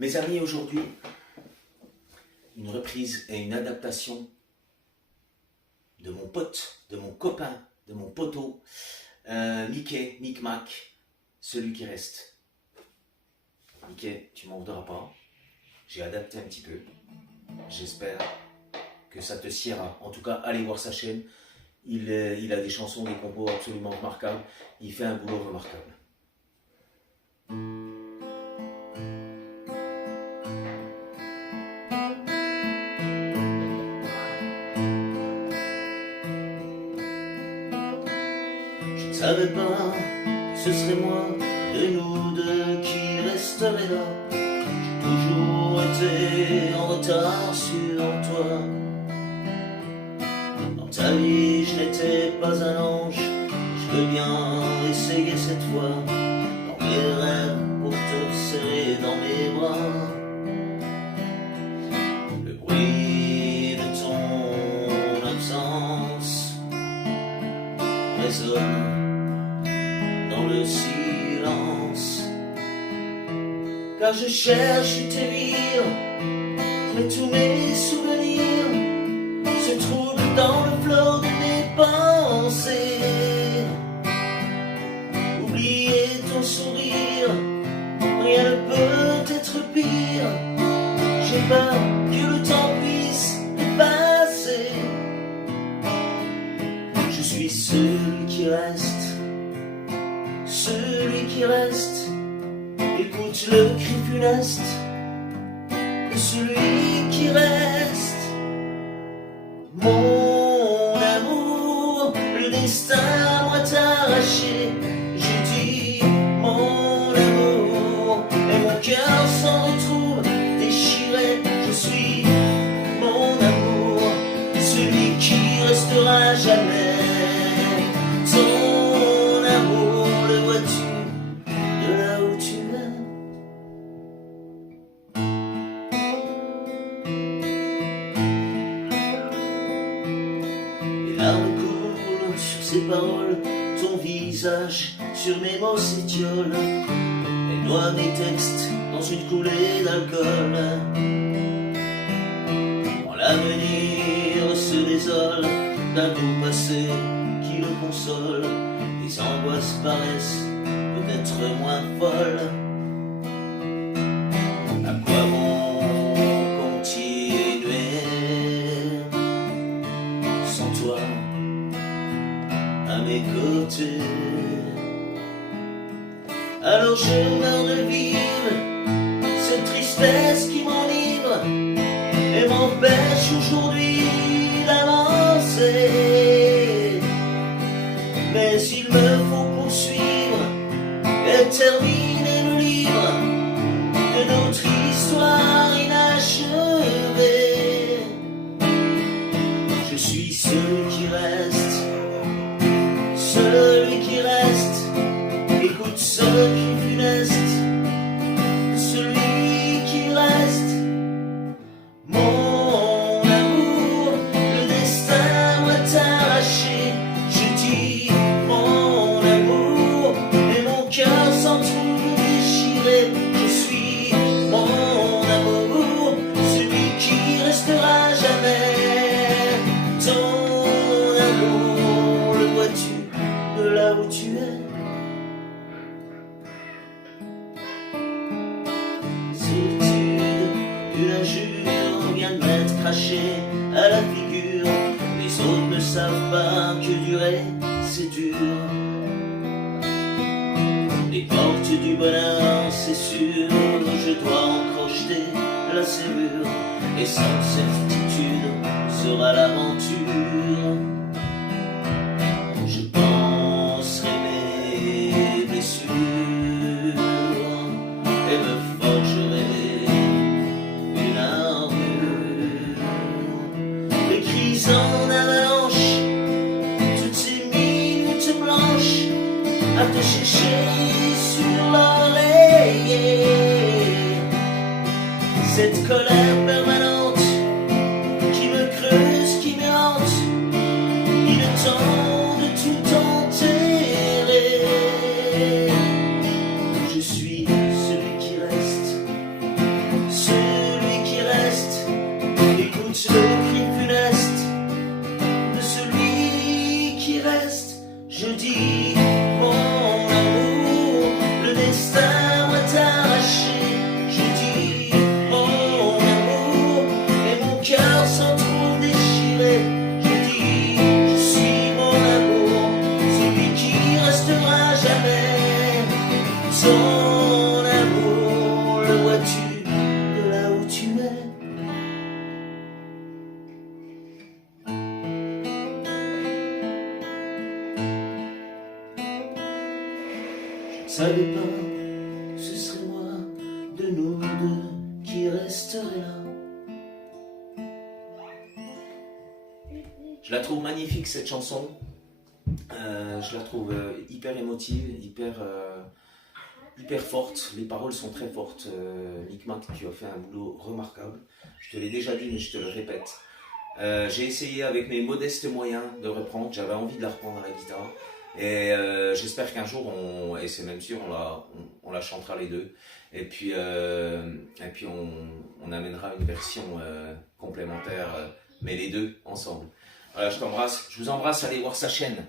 Mes amis, aujourd'hui, une reprise et une adaptation de mon pote, de mon copain, de mon poteau, Mickey, Micmac, celui qui reste. Mickey, tu m'en voudras pas. J'ai adapté un petit peu. J'espère que ça te siera. En tout cas, allez voir sa chaîne. Il a des chansons, des compos absolument remarquables. Il fait un boulot remarquable. Je ne savais pas que ce serait moi de nous deux qui resterait là. J'ai toujours été en retard sur toi. Dans ta vie, je n'étais pas un ange. Je veux bien essayer cette fois. Dans mes rêves, pour te serrer dans mes bras. Le bruit de ton absence résonne dans le silence. Car je cherche tes rires, mais tous mes souvenirs se trouvent dans le flot de mes pensées. Oublier ton sourire, rien ne peut être pire. J'ai peur que le temps puisse effacer. Je suis celui qui reste, celui qui reste. Écoute le cri funeste de celui qui reste. Mon amour, le destin à moi t'arraché. Je dis mon amour, et mon cœur s'en retrouve déchiré. Je suis mon amour, celui qui restera jamais. Ton amour, le vois-tu de là où tu es? Les larmes coulent sur ces paroles, ton visage sur mes mots s'étiole. Elle noie mes textes dans une coulée d'alcool. Quand l'avenir se désole d'un doux passé qui le console, les angoisses paraissent peut-être moins folles. À quoi bon continuer sans toi à mes côtés? Alors je meurs de vivre cette tristesse qui m'enivre et m'empêche aujourd'hui d'avancer. Mais il me faut poursuivre et terminer le livre de notre histoire inachevée. Je suis celui qui reste, celui qui reste. Écoute ce cri funeste, celui qui reste. Mon amour, le destin m'a arraché. Je dis mon amour, et mon cœur s'en trouve déchiré. Je suis mon amour, celui qui restera jamais. Ton amour, le vois-tu de là où tu es? Solitude, une injure vient de m'être crachée à la figure. Les autres ne savent pas que durer c'est dur. Les portes du bonheur, c'est sûr, je dois en crocheter la serrure. Et sans certitude sera l'aventure. Je penserai mes blessures et me forgerai une armure. Les cris en avalanche, toutes ces minutes blanches à te chercher sur l'oreiller. Cette colère permanente qui me creuse, qui me hante, il est temps de tout enterrer. Je suis celui qui reste, mon amour, le destin m'a arraché. Je dis mon amour, et mon cœur s'en trouve déchiré. Je dis, je suis mon amour, celui qui restera jamais. Son amour, le vois-tu de là où tu es? Je ne savais pas que ce serait moi de nous deux qui resterait là. Je la trouve magnifique cette chanson. Je la trouve hyper émotive, hyper forte. Les paroles sont très fortes. Micmac, tu as fait un boulot remarquable. Je te l'ai déjà dit, mais je te le répète. J'ai essayé avec mes modestes moyens de reprendre. J'avais envie de la reprendre à la guitare. Et j'espère qu'un jour, et c'est même sûr, on la chantera les deux. Et puis on amènera une version complémentaire, mais les deux ensemble. Voilà, je t'embrasse. Je vous embrasse. Allez voir sa chaîne.